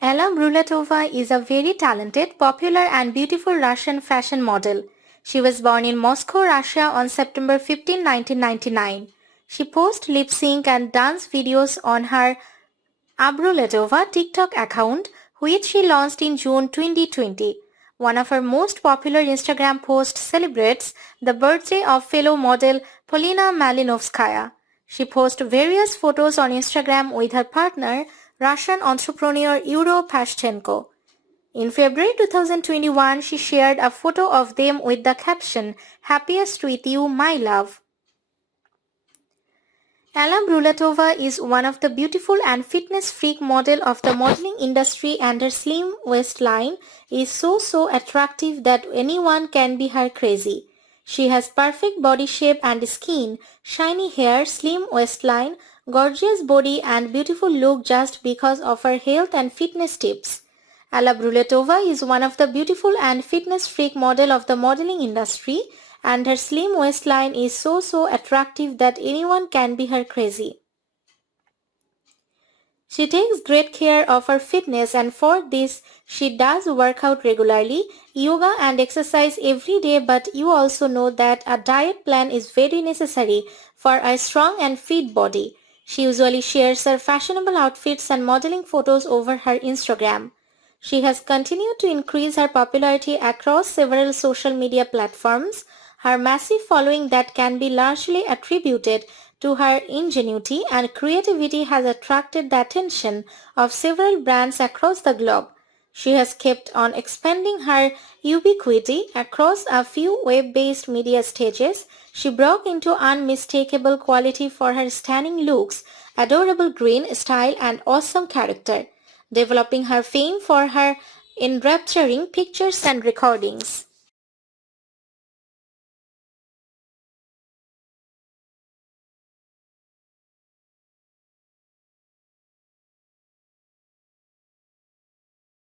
Alla Bruletova is a very talented, popular and beautiful Russian fashion model. She was born in Moscow, Russia on September 15, 1999. She posts lip sync and dance videos on her Alla Bruletova TikTok account, which she launched in June 2020. One of her most popular Instagram posts celebrates the birthday of fellow model Polina Malinovskaya. She posts various photos on Instagram with her partner, Russian entrepreneur Yuro Pashchenko. In February 2021, she shared a photo of them with the caption, "Happiest with you, my love." Alla Bruletova is one of the beautiful and fitness freak model of the modeling industry, and her slim waistline is so attractive that anyone can be her crazy. She has perfect body shape and skin, shiny hair, slim waistline, gorgeous body and beautiful look just because of her health and fitness tips. Alla Bruletova is one of the beautiful and fitness freak model of the modeling industry, and her slim waistline is so attractive that anyone can be her crazy. She takes great care of her fitness, and for this she does work out regularly, yoga and exercise every day, but you also know that a diet plan is very necessary for a strong and fit body. She usually shares her fashionable outfits and modeling photos over her Instagram. She has continued to increase her popularity across several social media platforms. Her massive following that can be largely attributed to her ingenuity and creativity has attracted the attention of several brands across the globe. She has kept on expanding her ubiquity across a few web-based media stages. She broke into unmistakable quality for her stunning looks, adorable green style and awesome character, developing her fame for her enrapturing pictures and recordings.